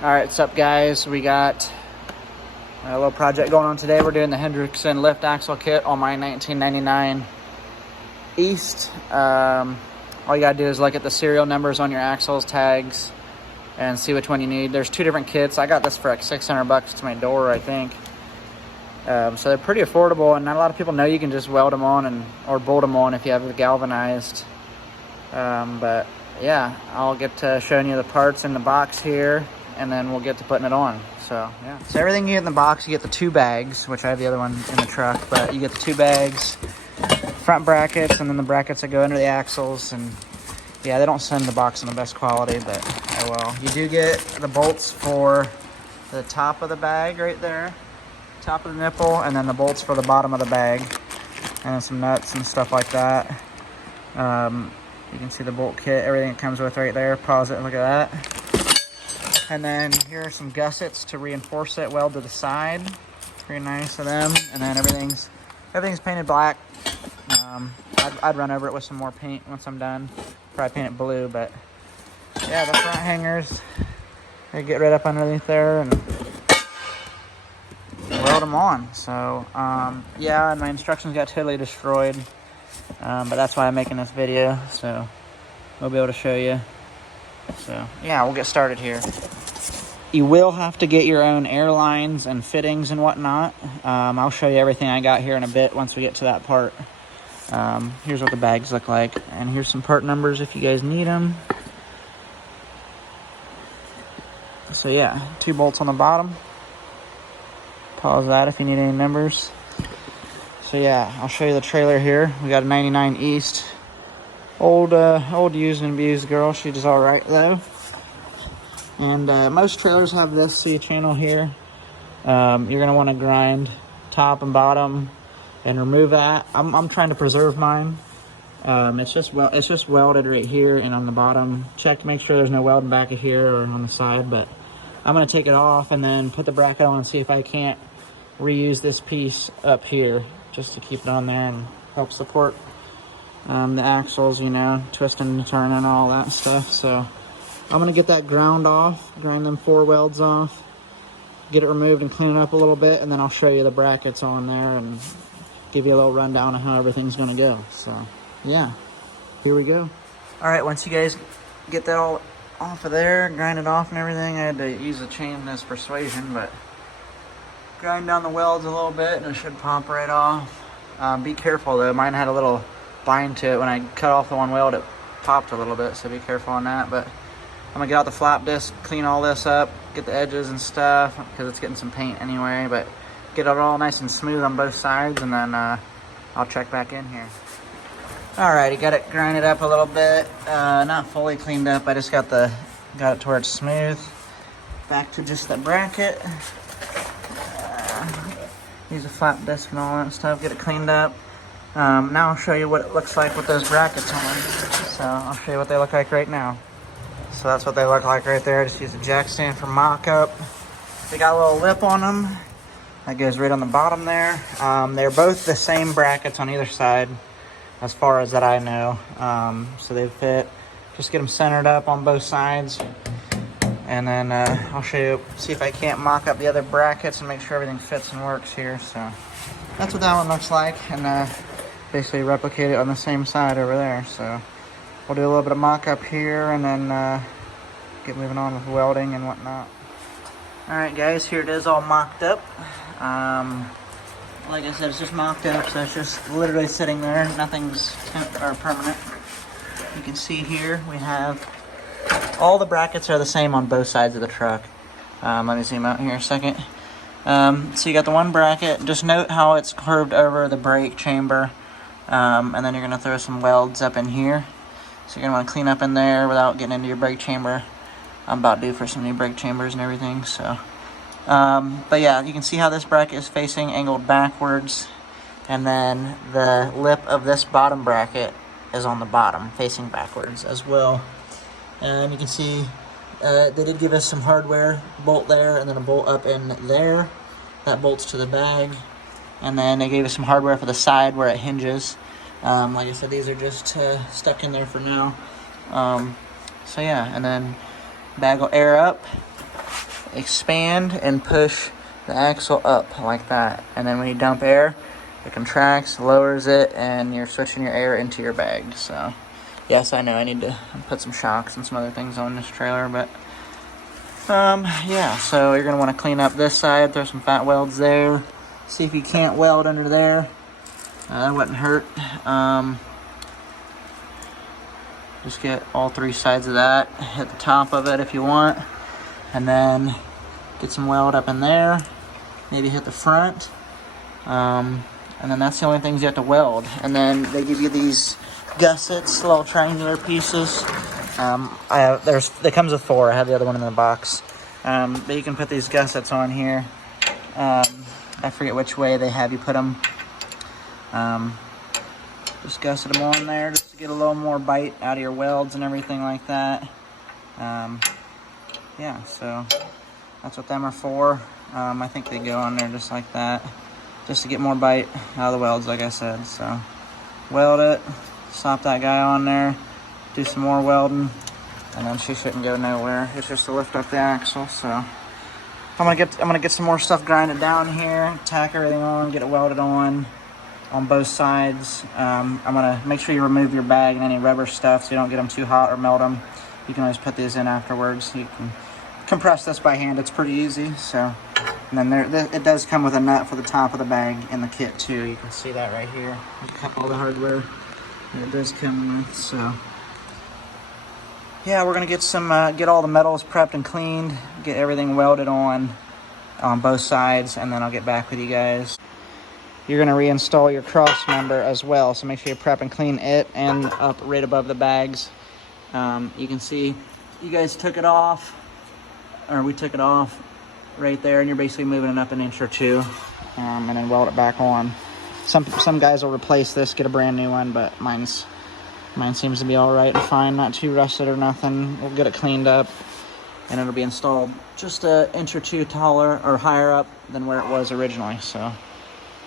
All right, what's up, guys? We got a little project going on today. We're doing the Hendrickson lift axle kit on my 1999 East. All you gotta do is look at the serial numbers on your axles, tags, and see which one you need. There's two different kits. I got this for like $600 to my door, I think. So they're pretty affordable, and not a lot of people know you can just weld them on or bolt them on if you have it galvanized. But yeah, I'll get to showing you the parts in the box here, and then we'll get to putting it on. So yeah, so everything you get in the box, you get the two bags, which I have the other one in the truck, but you get the two bags, front brackets, and then the brackets that go under the axles. And yeah, they don't send the box in the best quality, but oh well. You do get the bolts for the top of the bag right there, top of the nipple, and then the bolts for the bottom of the bag, and then some nuts and stuff like that. You can see the bolt kit, everything it comes with right there. Pause it, look at that. And then here are some gussets to reinforce it, weld to the side. Pretty nice of them. And then everything's painted black. I'd run over it with some more paint once I'm done. Probably paint it blue, but yeah, the front hangers, they get right up underneath there and weld them on. So yeah, and my instructions got totally destroyed, but that's why I'm making this video, so we'll be able to show you. So yeah, we'll get started here. You will have to get your own airlines and fittings and whatnot. I'll show you everything I got here in a bit once we get to that part. Here's what the bags look like, and here's some part numbers if you guys need them. So yeah, two bolts on the bottom. Pause that if you need any numbers. So yeah, I'll show you the trailer here. We got a 99 East. Old used and abused girl. She's all right though. And most trailers have this C channel here. You're gonna want to grind top and bottom and remove that. I'm trying to preserve mine. It's just welded right here and on the bottom. Check to make sure there's no welding back of here or on the side. But I'm gonna take it off and then put the bracket on and see if I can't reuse this piece up here just to keep it on there and help support the axles, you know, twisting and turning and all that stuff. So I'm gonna get that ground off, grind them 4 welds off, get it removed and clean it up a little bit, and then I'll show you the brackets on there and give you a little rundown of how everything's gonna go. So yeah, here we go. All right, once you guys get that all off of there, grind it off and everything, I had to use a chain as persuasion, but grind down the welds a little bit and it should pop right off. Be careful though, mine had a little bind to it. When I cut off the one weld, it popped a little bit, so be careful on that. But I'm gonna get out the flap disc, clean all this up, get the edges and stuff, because it's getting some paint anyway, but get it all nice and smooth on both sides, and then I'll check back in here. Alrighty, got it grinded up a little bit, not fully cleaned up. I just got it to where it's smooth. Back to just the bracket. Use a flap disc and all that stuff, get it cleaned up. Now I'll show you what it looks like with those brackets on. So I'll show you what they look like right now. So that's what they look like right there. Just use a jack stand for mock-up. They got a little lip on them that goes right on the bottom there. They're both the same brackets on either side, as far as that I know. So they fit. Just get them centered up on both sides, and then I'll show you, see if I can't mock up the other brackets and make sure everything fits and works here. So that's what that one looks like, and basically replicate it on the same side over there. So we'll do a little bit of mock-up here, and then get moving on with welding and whatnot. Alright guys, here it is all mocked up. Like I said, it's just mocked up, so it's just literally sitting there. Nothing's permanent. You can see here we have all the brackets are the same on both sides of the truck. Let me zoom out here a second. So you got the one bracket. Just note how it's curved over the brake chamber. And then you're going to throw some welds up in here. So you're going to want to clean up in there without getting into your brake chamber. I'm about due for some new brake chambers and everything. So, but yeah, you can see how this bracket is facing angled backwards. And then the lip of this bottom bracket is on the bottom, facing backwards as well. And you can see they did give us some hardware, bolt there, and then a bolt up in there. That bolts to the bag. And then they gave us some hardware for the side where it hinges. Like I said, these are just stuck in there for now. So yeah, and then bag will air up. expand and push the axle up like that. And then when you dump air, it contracts, lowers it, and you're switching your air into your bag. So, yes, I know I need to put some shocks and some other things on this trailer, but yeah, so you're going to want to clean up this side, throw some fat welds there, see if you can't weld under there. That wouldn't hurt. Just get all three sides of that, hit the top of it if you want, and then get some weld up in there, maybe hit the front, and then that's the only things you have to weld. And then they give you these gussets, little triangular pieces. It comes with 4. I have the other one in the box. But you can put these gussets on here. I forget which way they have you put them. Just gusset them on there just to get a little more bite out of your welds and everything like that. Yeah, so that's what them are for. I think they go on there just like that, just to get more bite out of the welds, like I said. So weld it, slap that guy on there, do some more welding, and then she shouldn't go nowhere. It's just to lift up the axle. So I'm gonna get some more stuff grinded down here, tack everything on, get it welded on both sides. I'm gonna make sure you remove your bag and any rubber stuff so you don't get them too hot or melt them. You can always put these in afterwards. You can compress this by hand, it's pretty easy. So, and then it does come with a nut for the top of the bag in the kit too. You can see that right here. You cut all the hardware that it does come with. So yeah, we're gonna get get all the metals prepped and cleaned, get everything welded on both sides, and then I'll get back with you guys. You're gonna reinstall your cross member as well, so make sure you prep and clean it and up right above the bags. You can see you guys took it off, or we took it off right there, and you're basically moving it up an inch or two, and then weld it back on. Some guys will replace this, get a brand new one, but mine seems to be all right and fine, not too rusted or nothing. We'll get it cleaned up, and it'll be installed just an inch or two taller or higher up than where it was originally. So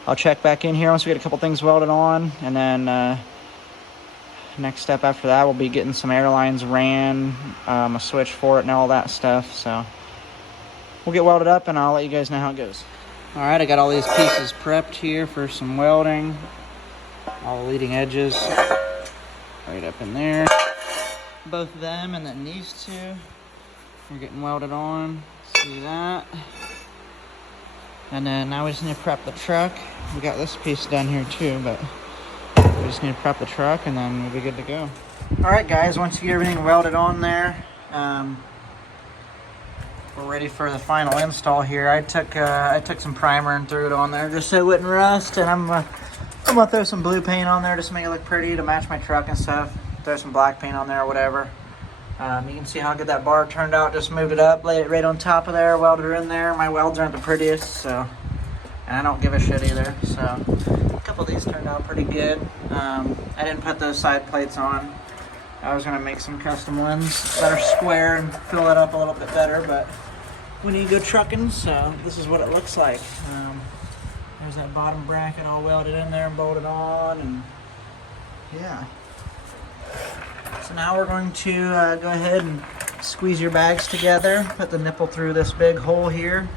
I'll check back in here once we get a couple things welded on, and then next step after that will be getting some airlines ran, a switch for it and all that stuff. So we'll get welded up and I'll let you guys know how it goes. All right, I got all these pieces prepped here for some welding. All the leading edges right up in there. Both of them, and then these two are getting welded on. See that? And then now we just need to prep the truck. We got this piece done here too, but we just need to prep the truck and then we'll be good to go. All right, guys, once you get everything welded on there, we're ready for the final install here. I took some primer and threw it on there just so it wouldn't rust, and I'm gonna throw some blue paint on there just to make it look pretty, to match my truck and stuff. Throw some black paint on there or whatever. You can see how good that bar turned out. Just moved it up, laid it right on top of there, welded it in there. My welds aren't the prettiest, so, and I don't give a shit either. So a couple of these turned out pretty good. I didn't put those side plates on. I was gonna make some custom ones that are square and fill it up a little bit better, but we need to go trucking, so this is what it looks like. There's that bottom bracket all welded in there and bolted on, and yeah. So now we're going to go ahead and squeeze your bags together, put the nipple through this big hole here,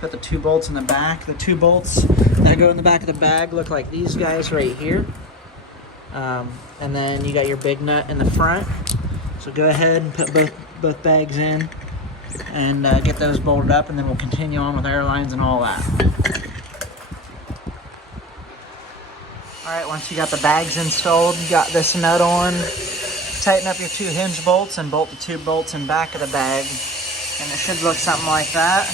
put the 2 bolts in the back. The 2 bolts that go in the back of the bag look like these guys right here. And then you got your big nut in the front. So go ahead and put both bags in and get those bolted up, and then we'll continue on with airlines and all that. Alright, once you got the bags installed, you got this nut on, tighten up your 2 hinge bolts and bolt the 2 bolts in back of the bag, and it should look something like that.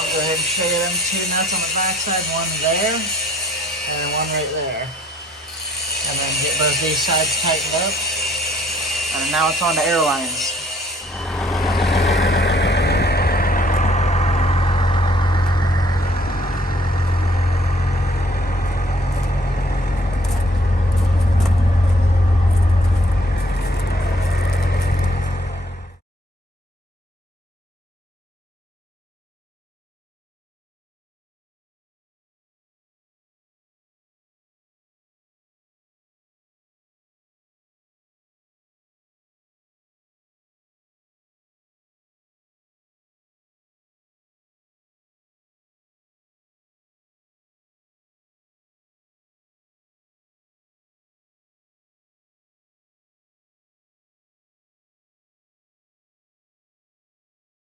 I'll go ahead and show you them 2 nuts on the back side, one there and one right there. And then get both these sides tightened up. And now it's on to airlines.